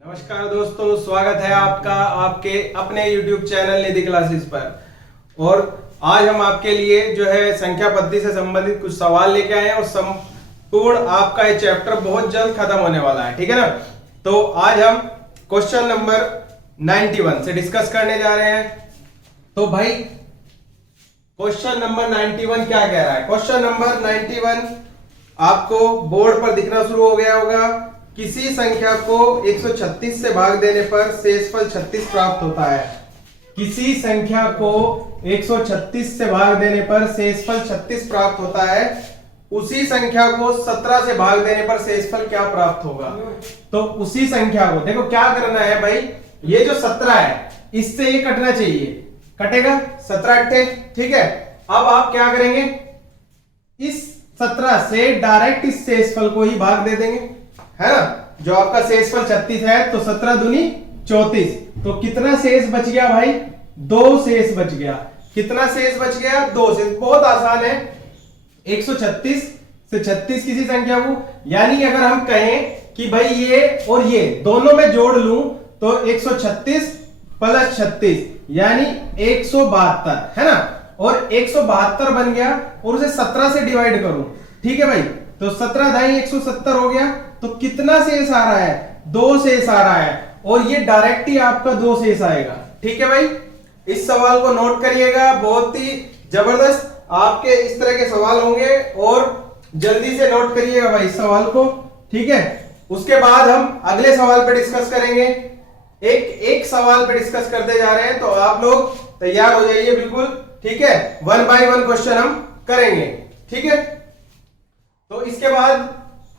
नमस्कार दोस्तों, स्वागत है आपका आपके अपने YouTube चैनल निधि क्लासेस पर। और आज हम आपके लिए जो है संख्या पद्धति से संबंधित कुछ सवाल लेके आए हैं और संपूर्ण आपका ये चैप्टर बहुत जल्द खत्म होने वाला है, ठीक है ना। तो आज हम क्वेश्चन नंबर 91 से डिस्कस करने जा रहे हैं। तो भाई क्वेश्चन नंबर 91 क्या कह रहा है? क्वेश्चन नंबर 91 आपको बोर्ड पर दिखना शुरू हो गया होगा। किसी संख्या को 136 से भाग देने पर शेषफल 36 प्राप्त होता है। किसी संख्या को 136 से भाग देने पर शेषफल 36 प्राप्त होता है। उसी संख्या को 17 से भाग देने पर शेषफल क्या प्राप्त होगा? तो उसी संख्या को देखो क्या करना है भाई, ये जो 17 है इससे ये कटना चाहिए, कटेगा 17 अट्ठे, ठीक है। अब आप क्या करेंगे, इस 17 से डायरेक्ट इस शेषफल को ही भाग दे देंगे, है ना। जो आपका शेषफल 36 है तो 17 दूनी 34, तो कितना शेष बच गया भाई? 2 शेष बच गया। कितना शेष बच गया? 2 शेष। बहुत आसान है, 136 से 36 किसी संख्या को, यानी अगर हम कहें कि भाई ये और ये दोनों में जोड़ लूं तो 136 प्लस 36 यानी 172, है ना। और 172 बन गया और उसे 17 से डिवाइड करूं, ठीक है भाई। तो 17 दाई 170 हो गया। तो कितना शेष आ रहा है? 2 शेष आ रहा है, और ये डायरेक्ट ही आपका 2 शेष आएगा, ठीक है भाई। इस सवाल को नोट करिएगा, बहुत ही जबरदस्त आपके इस तरह के सवाल होंगे और जल्दी से नोट करिएगा भाई इस सवाल को, ठीक है। उसके बाद हम अगले सवाल पे डिस्कस करेंगे। एक सवाल पे डिस्कस करते जा रहे हैं, तो आप लोग तैयार हो जाइए बिल्कुल, ठीक है। 1 बाय 1 क्वेश्चन हम करेंगे, ठीक है। तो इसके बाद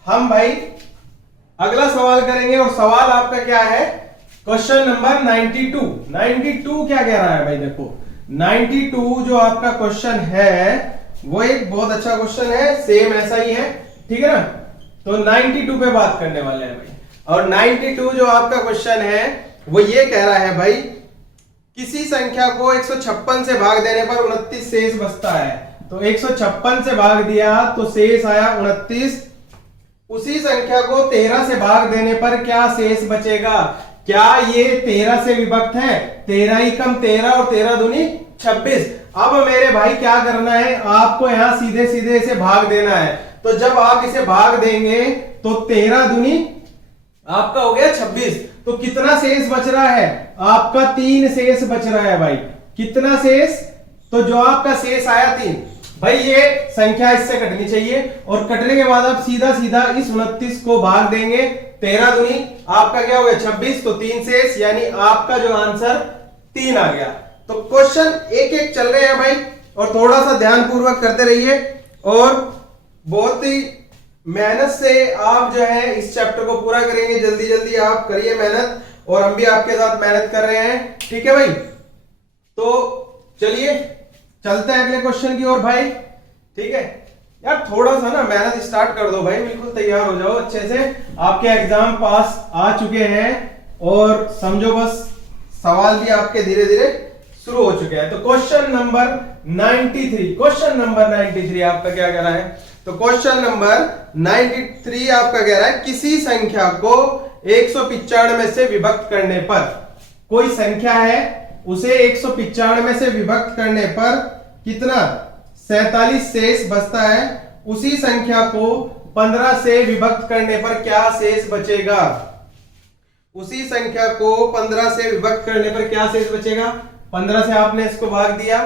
हम भाई अगला सवाल करेंगे, और सवाल आपका क्या है? Question number 92। 92 क्या कह रहा है भाई? देखो 92 जो आपका क्वेश्चन है वो एक बहुत अच्छा क्वेश्चन है, सेम ऐसा ही है, ठीक है ना। तो 92 पे बात करने वाले हैं भाई। और 92 जो आपका क्वेश्चन है वो ये कह रहा है भाई, किसी संख्या को 156 से भाग देने पर 29 शेष बचता है। तो 156 से भाग दिया तो शेष आया 29। उसी संख्या को 13 से भाग देने पर क्या शेष बचेगा? क्या ये 13 से विभक्त है? 13 ही कम 13 और 13 दूनी 26। अब मेरे भाई क्या करना है, आपको यहां सीधे सीधे इसे भाग देना है। तो जब आप इसे भाग देंगे तो 13 दूनी आपका हो गया 26। तो कितना शेष बच रहा है? आपका 3 शेष बच रहा है भाई। कितना शेष? तो जो आपका शेष आया 3 भाई, ये संख्या इससे कटनी चाहिए, और कटने के बाद आप सीधा सीधा इस 29 को भाग देंगे। 13 दूनी आपका क्या हो गया 26, तो 3 शेष, यानी आपका जो आंसर 3 आ गया। तो क्वेश्चन एक एक चल रहे हैं भाई, और थोड़ा सा ध्यान पूर्वक करते रहिए, और बहुत ही मेहनत से आप जो है इस चैप्टर को पूरा करेंगे। जल्दी जल्दी आप करिए मेहनत, और हम भी आपके साथ मेहनत कर रहे हैं, ठीक है भाई। तो चलिए चलते हैं अगले क्वेश्चन की ओर भाई, ठीक है। यार थोड़ा सा ना मेहनत स्टार्ट कर दो भाई, बिल्कुल तैयार हो जाओ अच्छे से। आपके एग्जाम पास आ चुके हैं, और समझो बस सवाल भी आपके धीरे धीरे शुरू हो चुके हैं। तो क्वेश्चन नंबर 93, क्वेश्चन नंबर 93 आपका क्या कह रहा है? तो क्वेश्चन नंबर 93 आपका कह रहा है, किसी संख्या को 195 से विभक्त करने पर, कोई संख्या है उसे 195 से विभक्त करने पर कितना 47 शेष बचता है। उसी संख्या को 15 से विभक्त करने पर क्या शेष बचेगा? उसी संख्या को 15 से विभक्त करने पर क्या शेष बचेगा? 15 से आपने इसको भाग दिया,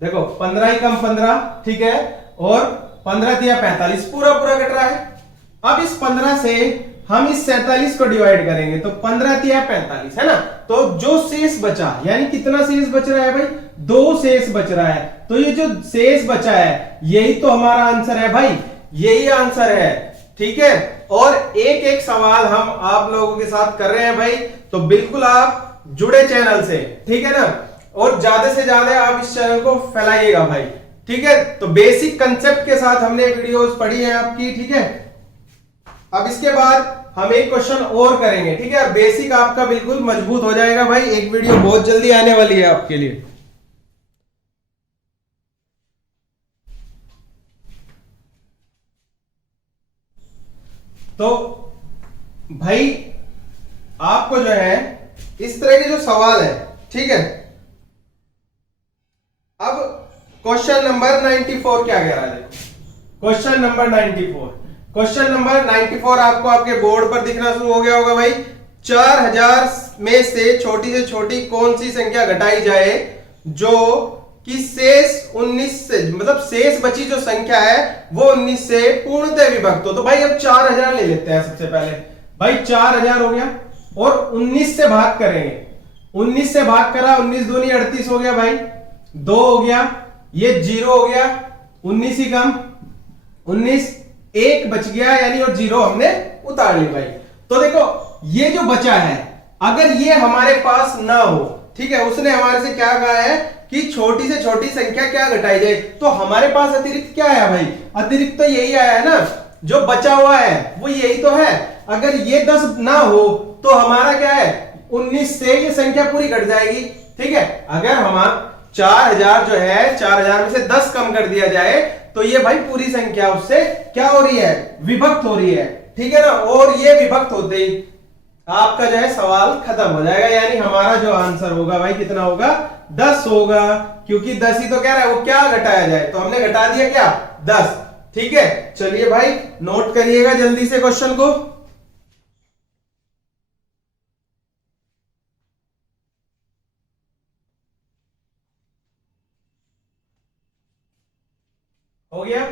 देखो 15 ही कम 15, ठीक है, और 15 दिया 45, पूरा पूरा कट रहा है। अब इस 15 से हम इस 47 को डिवाइड करेंगे, तो 15 दिया 45, है ना। तो जो शेष बचा, यानी कितना शेष बच रहा है भाई? 2 शेष बच रहा है। तो ये जो शेष बचा है यही तो हमारा आंसर है भाई, यही आंसर है, ठीक है। और एक एक सवाल हम आप लोगों के साथ कर रहे हैं भाई, तो बिल्कुल आप जुड़े चैनल से, ठीक है ना। और ज्यादा से ज्यादा आप इस चैनल को फैलाइएगा भाई, ठीक है। तो बेसिक कंसेप्ट के साथ हमने वीडियोस पढ़ी है आपकी, ठीक है। अब इसके बाद हम एक क्वेश्चन और करेंगे, ठीक है। बेसिक आपका बिल्कुल मजबूत हो जाएगा भाई। एक वीडियो बहुत जल्दी आने वाली है आपके लिए। तो भाई आपको जो है इस तरह के जो सवाल है, ठीक है। अब क्वेश्चन नंबर 94 क्या कह रहा है? क्वेश्चन नंबर 94, क्वेश्चन नंबर 94 आपको आपके बोर्ड पर दिखना शुरू हो गया होगा भाई। 4000 में से छोटी कौन सी संख्या घटाई जाए जो कि शेष 19 से, मतलब शेष बची जो संख्या है वो 19 से पूर्णतः विभक्त हो। तो भाई अब 4000 ले लेते हैं सबसे पहले। भाई 4000 हो गया और 19 से भाग करेंगे। 19 से भाग करा, 19 दूनी 38 हो गया भाई, 2 हो गया, ये 0 हो गया, 19 ही कम 19, 1 बच गया यानी, और 0 हमने उतार ली भाई। तो देखो ये जो बचा है, अगर ये हमारे पास ना हो, ठीक है, उसने हमारे से क्या कहा है कि छोटी से छोटी संख्या क्या घटाई जाए, तो हमारे पास अतिरिक्त क्या आया भाई? अतिरिक्त तो यही आया है ना, जो बचा हुआ है वो यही तो है। अगर ये 10 ना हो तो हमारा क्या है, 19 से ये संख्या पूरी घट जाएगी, ठीक है। अगर हमारा 4000 जो है, 4000 में से 10 कम कर दिया जाए तो ये भाई पूरी संख्या उससे क्या हो रही है, विभक्त हो रही है, ठीक है ना। और ये विभक्त होते ही आपका जो है सवाल खत्म हो जाएगा, यानी हमारा जो आंसर होगा भाई कितना होगा, 10 होगा, क्योंकि 10 ही तो कह रहा है, वो क्या घटाया जाए, तो हमने घटा दिया क्या, 10, ठीक है। चलिए भाई नोट करिएगा जल्दी से क्वेश्चन को। हो गया।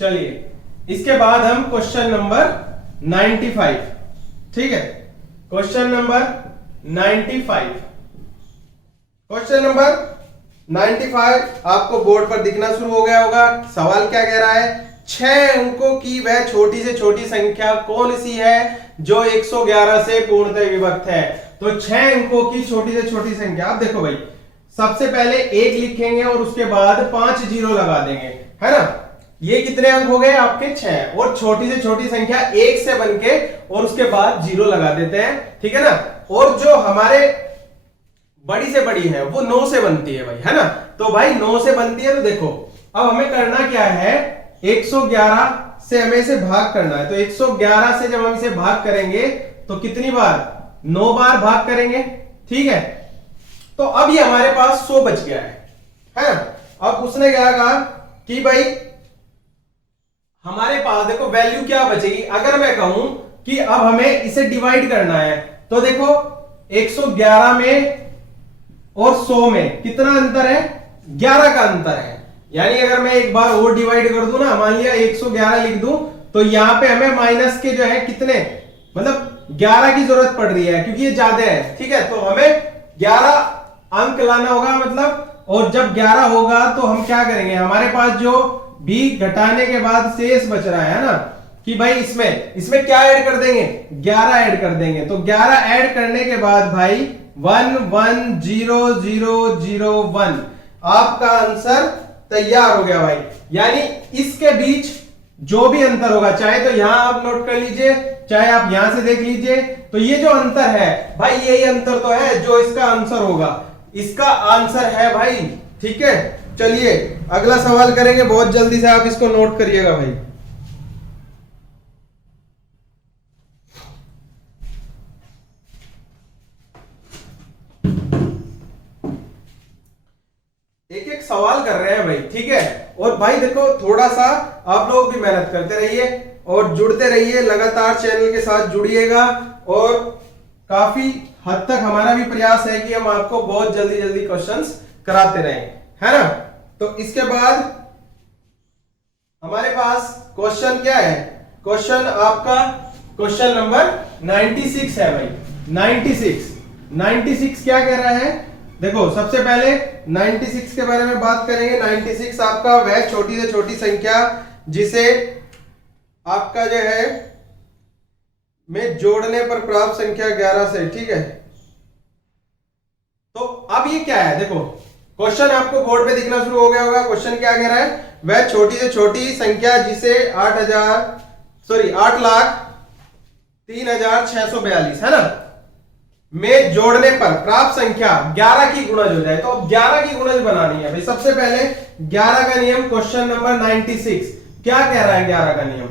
चलिए इसके बाद हम क्वेश्चन नंबर 95, ठीक है, क्वेश्चन नंबर 95, क्वेश्चन नंबर 95 आपको बोर्ड पर दिखना शुरू हो गया होगा। सवाल क्या कह रहा है, 6 अंकों की वह छोटी से छोटी संख्या कौन सी है जो 111 से पूर्णतः विभक्त है। तो 6 अंकों की छोटी से छोटी संख्या, आप देखो भाई, सबसे पहले 1 लिखेंगे और उसके बाद 5 जीरो लगा देंगे, है ना। ये कितने अंक हो गए आपके, 6, और छोटी से छोटी संख्या 1 से बनके और उसके बाद 0 लगा देते हैं, ठीक है ना। और जो हमारे बड़ी से बड़ी है वो 9 से बनती है भाई, है ना। तो भाई 9 से बनती है, तो देखो अब हमें करना क्या है, 111 से हमें इसे भाग करना है। तो 111 से जब हम इसे भाग करेंगे तो कितनी बार, 9 बार भाग करेंगे, ठीक है। तो अब ये हमारे पास 100 बच गया है ना। अब उसने क्या कहा कि भाई हमारे पास देखो वैल्यू क्या बचेगी, अगर मैं कहूं कि अब हमें इसे डिवाइड करना है, तो देखो 111 में और 100 में कितना अंतर है, 11 का अंतर है। यानी अगर मैं एक बार और डिवाइड कर दूं ना, मान लिया 111 लिख दूं, तो यहां पे हमें माइनस के जो है कितने, मतलब 11 की जरूरत पड़ रही है, क्योंकि ये ज्यादा है, ठीक है। तो हमें 11 अंक लाना होगा, मतलब, और जब 11 होगा तो हम क्या करेंगे, हमारे पास जो b घटाने के बाद शेष बच रहा है ना, कि भाई इसमें क्या ऐड कर देंगे, 11 ऐड कर देंगे। तो 11 ऐड करने के बाद भाई 1 1 0 0 0 1 आपका आंसर तैयार हो गया भाई। यानी इसके बीच जो भी अंतर होगा, चाहे तो यहां आप नोट कर लीजिए, चाहे आप यहां से देख लीजिए, तो ये जो अंतर है भाई, यही अंतर तो है जो इसका आंसर होगा, इसका आंसर है भाई, ठीक है। चलिए अगला सवाल करेंगे, बहुत जल्दी से आप इसको नोट करिएगा भाई। एक एक सवाल कर रहे हैं भाई, ठीक है। और भाई देखो थोड़ा सा आप लोग भी मेहनत करते रहिए और जुड़ते रहिए, लगातार चैनल के साथ जुड़िएगा, और काफी हद तक हमारा भी प्रयास है कि हम आपको बहुत जल्दी जल्दी क्वेश्चंस कराते रहें, है ना। तो इसके बाद हमारे पास क्वेश्चन क्या है, क्वेश्चन आपका क्वेश्चन नंबर 96 है भाई। 96 क्या कह रहा है, देखो सबसे पहले 96 के बारे में बात करेंगे। 96 आपका वह छोटी से छोटी संख्या जिसे आपका जो है में जोड़ने पर प्राप्त संख्या 11 से, ठीक है। तो अब ये क्या है, देखो क्वेश्चन आपको बोर्ड पे दिखना शुरू हो गया होगा। क्वेश्चन क्या कह रहा है, वह छोटी से छोटी संख्या जिसे 8,03,642 है ना, में जोड़ने पर प्राप्त संख्या 11 की गुणज हो जाए। तो अब 11 की गुणज बनानी है भाई। सबसे पहले 11 का नियम, क्वेश्चन नंबर 96 क्या कह रहा है 11 का नियम,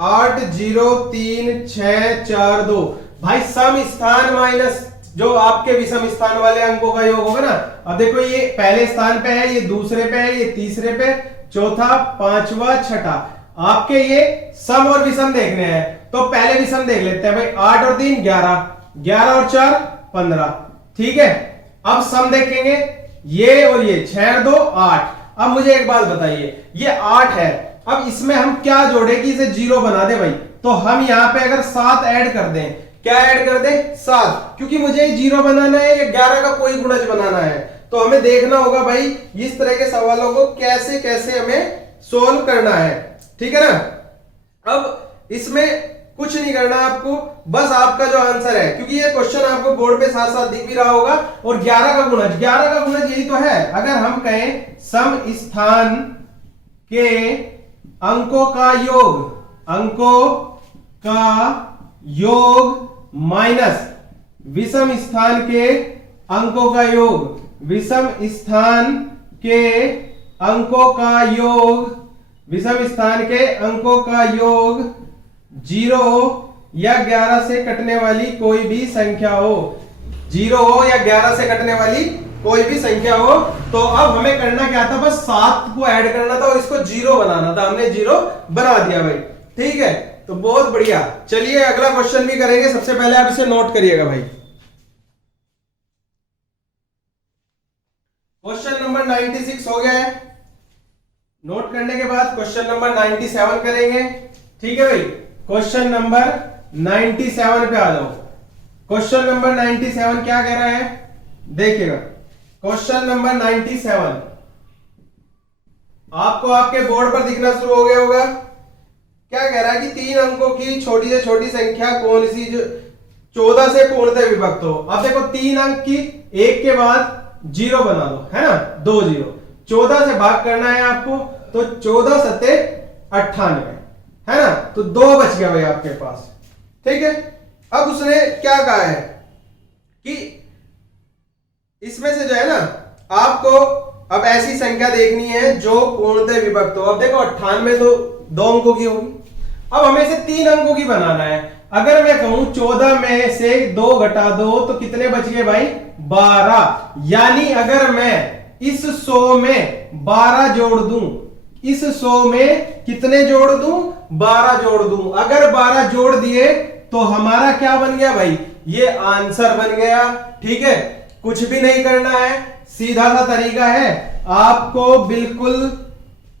8 0 3 6 4 2। भाई सम स्थान माइनस जो आपके विषम स्थान वाले अंकों का योग होगा ना। अब देखो ये पहले स्थान पे है, ये दूसरे पे है, ये तीसरे पे, चौथा, पांचवा, छठा। आपके ये सम और विषम देखने हैं तो पहले विषम देख लेते हैं भाई। 8 और 3 11, 11 और 4 15। ठीक है, अब सम देखेंगे, ये और ये 6 और 2 8। अब मुझे एक बात बताइए, ये 8 है, अब इसमें हम क्या जोड़े कि इसे 0 बना दे भाई। तो हम यहां पे अगर 7 ऐड कर दें, क्या ऐड कर दें 7, क्योंकि मुझे 0 बनाना है या 11 का कोई गुणज बनाना है। तो हमें देखना होगा भाई इस तरह के सवालों को कैसे कैसे हमें सोल्व करना है। ठीक है ना। अब इसमें कुछ नहीं करना आपको, बस आपका जो आंसर है, क्योंकि ये क्वेश्चन आपको बोर्ड पे साथ साथ दिख भी रहा होगा। और 11 का गुणज, 11 का गुणज यही तो है। अगर हम कहें सम स्थान के अंकों का योग, अंकों का योग माइनस विषम स्थान के अंकों का योग, विषम स्थान के अंकों का योग, विषम स्थान के अंकों का योग 0 या 11 से कटने वाली कोई भी संख्या हो, 0 हो या 11 से कटने वाली कोई भी संख्या हो। तो अब हमें करना क्या था, बस 7 को ऐड करना था और इसको 0 बनाना था। हमने 0 बना दिया भाई। ठीक है, तो बहुत बढ़िया। चलिए अगला क्वेश्चन भी करेंगे। सबसे पहले आप इसे नोट करिएगा भाई। क्वेश्चन नंबर 96 हो गया है। नोट करने के बाद क्वेश्चन नंबर 97 करेंगे। ठीक है भाई, क्वेश्चन नंबर 97 पे आ जाओ। क्वेश्चन नंबर 97 क्या कह रहा है, देखिएगा। क्वेश्चन नंबर 97 आपको आपके बोर्ड पर दिखना शुरू हो गया होगा। क्या कह रहा है कि 3 अंकों की छोटी से छोटी संख्या कौन सी जो 14 से पूर्णतः विभक्त हो। अब देखो 3 अंक की, एक के बाद 0 बना दो, है ना, 2 0। 14 से भाग करना है आपको, तो 14 सत्ते 98, है ना, तो 2 बच गया भाई आपके पास। ठीक है, अब उसने क्या कहा है कि इसमें से जो है ना आपको अब ऐसी संख्या देखनी है जो पूर्णतः विभक्त हो। अब देखो 98 तो 2 अंकों की होगी। अब हमें इसे 3 अंकों की बनाना है। अगर मैं कहूं 14 में से 2 घटा दो तो कितने बच गए भाई, 12। यानी अगर मैं इस 100 में 12 जोड़ दूं, इस 100 में कितने जोड़ दूं, 12 जोड़ दूं। अगर 12 जोड़ दिए तो हमारा क्या बन गया भाई, ये आंसर बन गया। ठीक है, कुछ भी नहीं करना है, सीधा सा तरीका है। आपको बिल्कुल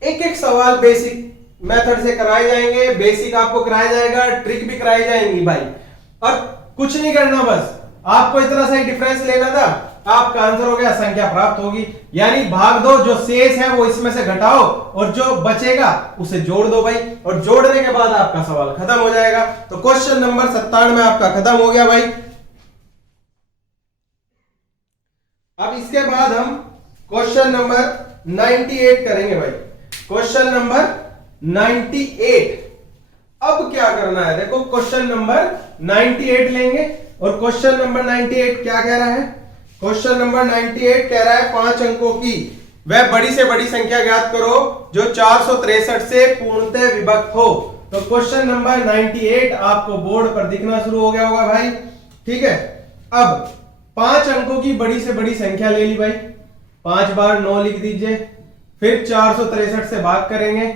एक एक सवाल बेसिक मेथड से कराए जाएंगे, बेसिक आपको कराया जाएगा, ट्रिक भी कराई जाएंगी भाई। और कुछ नहीं करना, बस आपको इतना सा ही डिफरेंस लेना था, आपका आंसर हो गया, संख्या प्राप्त होगी। यानी भाग दो, जो शेष है वो इसमें से घटाओ और जो बचेगा उसे जोड़ दो भाई। और जोड़ने के बाद आपका सवाल खत्म हो जाएगा। तो क्वेश्चन नंबर 97 आपका खत्म हो गया भाई। अब इसके बाद हम क्वेश्चन नंबर 98 करेंगे भाई। Question number 98। अब क्या करना है, देखो क्वेश्चन नंबर 98 लेंगे और क्वेश्चन नंबर 98 क्या कह रहा है, क्वेश्चन नंबर 98 कह रहा है 5 अंकों की वह बड़ी से बड़ी संख्या ज्ञात करो जो 463 से पूर्णतः विभक्त हो। तो क्वेश्चन नंबर 98 आपको बोर्ड पर दिखना शुरू हो गया होगा भाई। ठीक है, अब 5 अंकों की बड़ी से बड़ी संख्या ले ली भाई, 5 बार 9 लिख दीजिए, फिर 463 से भाग करेंगे।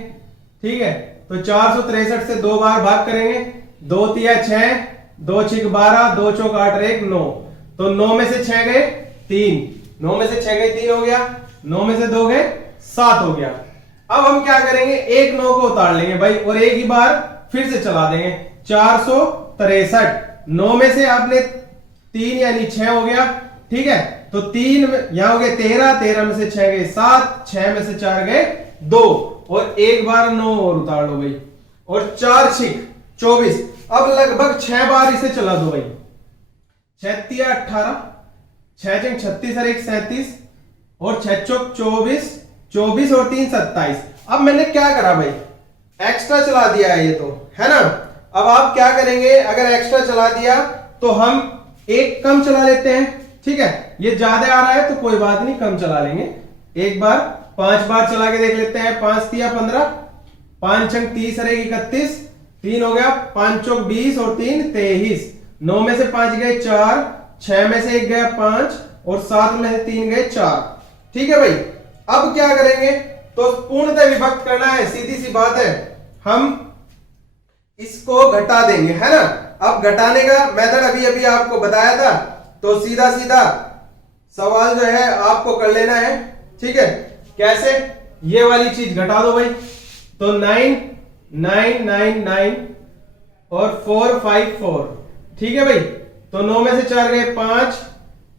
ठीक है, तो 463 से 2 बार भाग करेंगे, 2 तिया 6, 2 छिक 12, 2 चौक 8 1 9। तो 9 में से 6 गए 3, 9 में से 6 गए 3 हो गया, 9 में से 2 गए 7 हो गया। अब हम क्या करेंगे, एक 9 को उतार लेंगे भाई और एक ही बार फिर से चला देंगे, 463। 9 में से आपने 3 यानी 6 हो गया। ठीक है, तो 3 यहां हो गए 13, 13 में से 6 गए 7, 6 में से 4 गए 2 और एक बार 9 और उतार लो भाई, और 4 छिक 24। अब लगभग 6 बार इसे चला दो भाई, 6 तिया 18, 6 चंग 36 और 1 37 और 6 चौक 24, 24 और 3 27। अब मैंने क्या करा भाई, एक्स्ट्रा चला दिया है ये तो, है ना। अब आप क्या करेंगे, अगर एक्स्ट्रा चला दिया तो हम एक कम चला लेते हैं। ठीक है, ये ज्यादा आ रहा है तो कोई बात नहीं, कम चला लेंगे। एक बार 5 बार चला के देख लेते हैं, 5 तिया 15, 5 चंग 30 और 1 31, 3 हो गया, 5 चौक 20 और 3 23, 9 में से 5 गए 4, 6 में से 1 गया 5 और 7 में से 3 गए 4। ठीक है भाई, अब क्या करेंगे, तो पूर्णतः विभक्त करना है, सीधी सी बात है, हम इसको घटा देंगे, है ना। अब घटाने का मेथड अभी अभी आपको बताया था, तो सीधा सीधा सवाल जो है आपको कर लेना है। ठीक है, कैसे, ये वाली चीज घटा दो भाई, तो 9 9 9 9 और 4 5 4। ठीक है भाई, तो 9 में से 4 गए 5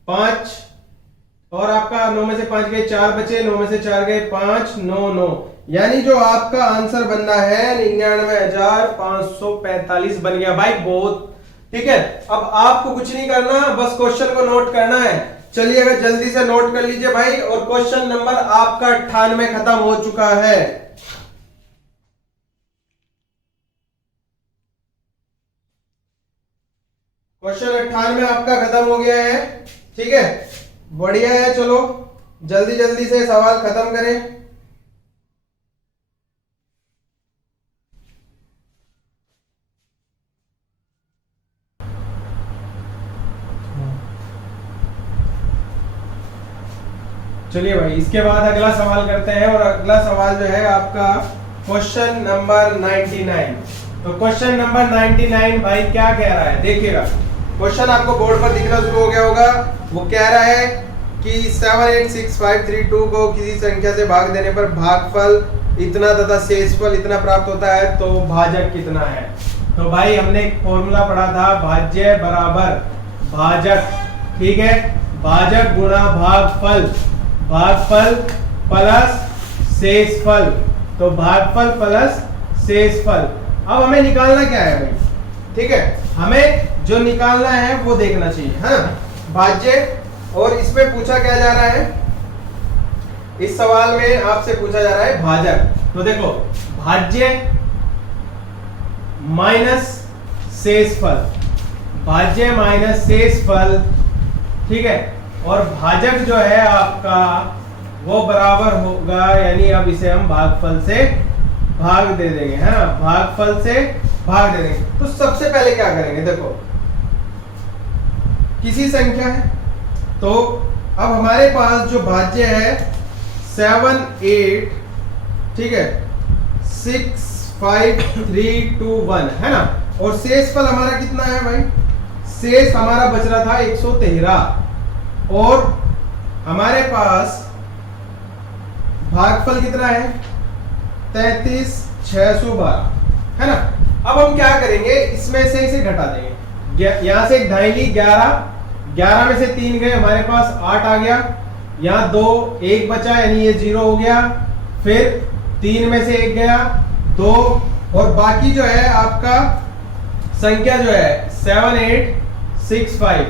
5 और आपका 9 में से 5 गए 4 बचे, 9 में से 4 गए 5 9 9, यानी जो आपका आंसर बनना है 99,545 बन गया भाई, बहुत। ठीक है, अब आपको कुछ नहीं करना, बस क्वेश्चन को नोट करना है। चलिए अगर जल्दी से नोट कर लीजिए भाई, और क्वेश्चन नंबर आपका 98 खत्म हो चुका है। क्वेश्चन 98 आपका खत्म हो गया है। ठीक है, बढ़िया है, चलो जल्दी जल्दी से सवाल खत्म करें। चलिए भाई, इसके बाद अगला सवाल करते हैं, और अगला सवाल जो है आपका क्वेश्चन नंबर 99। तो क्वेश्चन नंबर 99 भाई क्या कह रहा है, देखिएगा क्वेश्चन आपको बोर्ड पर दिखना शुरू हो गया होगा। वो कह रहा है कि 786532 को किसी संख्या से भाग देने पर भागफल इतना तथा शेषफल इतना प्राप्त होता है, तो भाजक कितना है। तो भाई हमने एक फॉर्मूला पढ़ा था, भाज्य बराबर भाजक। ठीक है, भाजक गुणा भागफल, भागफल प्लस शेषफल, तो भागफल प्लस शेषफल। अब हमें निकालना क्या है भाई, ठीक है, हमें जो निकालना है वो देखना चाहिए, हाँ, भाज्य। और इसमें पूछा क्या जा रहा है, इस सवाल में आपसे पूछा जा रहा है भाजक। तो देखो, भाज्य माइनस शेषफल, भाज्य माइनस शेषफल, ठीक है, और भाजक जो है आपका वो बराबर होगा, यानी अब इसे हम भागफल से भाग दे देंगे, है ना, भागफल से भाग दे देंगे। तो सबसे पहले क्या करेंगे, देखो किसी संख्या है, तो अब हमारे पास जो भाज्य है 7 8, ठीक है, 6 5 3 2 1, है ना, और शेषफल हमारा कितना है भाई, शेष हमारा बच रहा था 113, और हमारे पास भागफल कितना है 33,612, है ना। अब हम क्या करेंगे, इसमें से इसे घटा देंगे, यहां से 2 11 में से 3 गए, हमारे पास 8 आ गया, यहाँ 2 1 बचा, यानी ये 0 हो गया, फिर 3 में से 1 गया 2, और बाकी जो है आपका संख्या जो है 7 8 6 5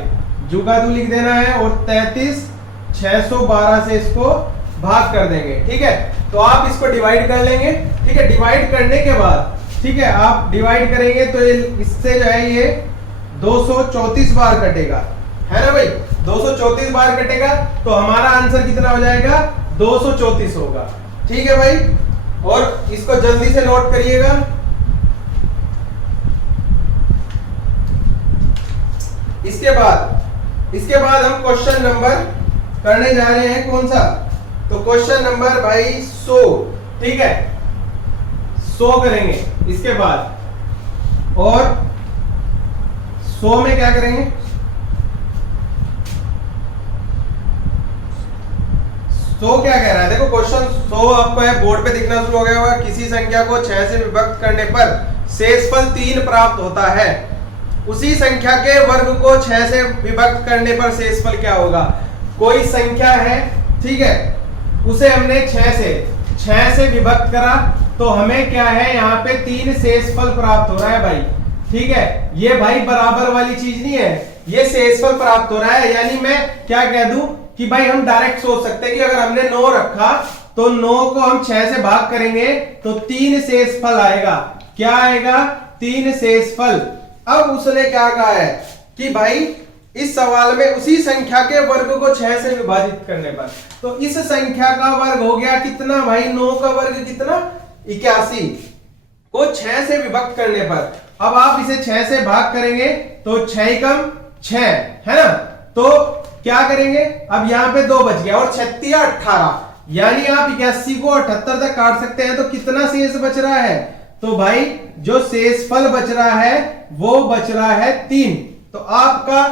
जू का तू लिख देना है, और 33,612 से इसको भाग कर देंगे। ठीक है, तो आप इसको डिवाइड कर लेंगे। ठीक है, डिवाइड करने के बाद, ठीक है, आप डिवाइड करेंगे तो इससे जो है ये 234 बार कटेगा, है ना भाई, 234 बार कटेगा, तो हमारा आंसर कितना हो जाएगा, 234 होगा। ठीक है भाई, और इसको जल्दी से नोट करिएगा। इसके बाद हम क्वेश्चन नंबर करने जा रहे हैं, कौन सा, तो क्वेश्चन नंबर भाई 100। ठीक है, 100 करेंगे इसके बाद, और 100 में क्या करेंगे, 100 क्या कह रहा है, देखो क्वेश्चन 100 आपको है बोर्ड पे दिखना शुरू हो गया होगा। किसी संख्या को 6 से विभक्त करने पर शेषफल 3 प्राप्त होता है, उसी संख्या के वर्ग को 6 से विभक्त करने पर शेषफल क्या होगा। कोई संख्या है, ठीक है, उसे हमने 6 से विभक्त करा, तो हमें क्या है, यहाँ पे 3 शेषफल प्राप्त हो रहा है भाई। ठीक है, ये भाई बराबर वाली चीज नहीं है, ये शेषफल प्राप्त हो रहा है, यानी मैं क्या कह दूं कि भाई हम डायरेक्ट सोच सकते हैं कि अगर हमने 9 रखा तो 9 को हम 6 से भाग करेंगे तो 3 शेषफल आएगा। क्या आएगा, 3 शेषफल। अब उसने क्या कहा है कि भाई इस सवाल में उसी संख्या के वर्ग को 6 से विभाजित करने पर, तो इस संख्या का वर्ग हो गया कितना भाई, 9 का वर्ग कितना, 81 को 6 से विभक्त करने पर, अब आप इसे 6 से भाग करेंगे तो 6 कम 6 है ना, तो क्या करेंगे, अब यहां पे 2 बच गया और 36 18, यानी आप 81 को 78 तक काट सकते हैं। तो कितना शेष बच रहा है, तो भाई जो शेषफल बच रहा है वो बच रहा है 3। तो आपका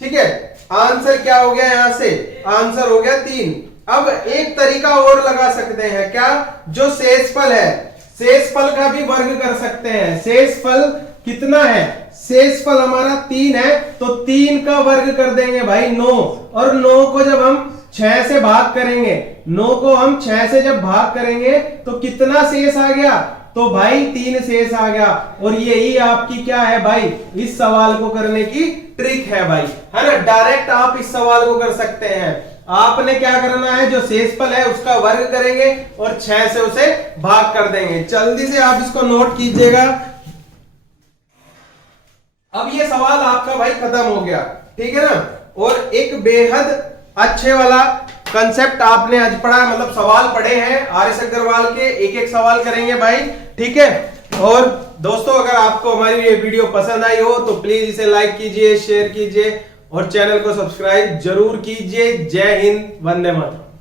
ठीक है आंसर क्या हो गया, यहां से आंसर हो गया 3। अब एक तरीका और लगा सकते हैं, क्या, जो शेषफल है शेषफल का भी वर्ग कर सकते हैं। शेषफल कितना है, शेषफल हमारा 3 है, तो 3 का वर्ग कर देंगे भाई 9, और 9 को जब हम 6 से भाग करेंगे, 9 को हम 6 से जब भाग करेंगे तो कितना शेष आ गया, तो भाई 3 शेष आ गया। और यही आपकी क्या है भाई, इस सवाल को करने की ट्रिक है भाई, है ना। डायरेक्ट आप इस सवाल को कर सकते हैं। आपने क्या करना है, जो शेषफल है उसका वर्ग करेंगे और 6 से उसे भाग कर देंगे। जल्दी से आप इसको नोट कीजिएगा। अब ये सवाल आपका भाई खत्म हो गया, ठीक है ना। और एक बेहद अच्छे वाला कंसेप्ट आपने आज पढ़ा, मतलब सवाल पढ़े हैं आर.एस. अग्रवाल के, एक एक सवाल करेंगे भाई, ठीक है। और दोस्तों अगर आपको हमारी ये वीडियो पसंद आई हो तो प्लीज इसे लाइक कीजिए, शेयर कीजिए और चैनल को सब्सक्राइब जरूर कीजिए। जय हिंद, वंदे मातरम।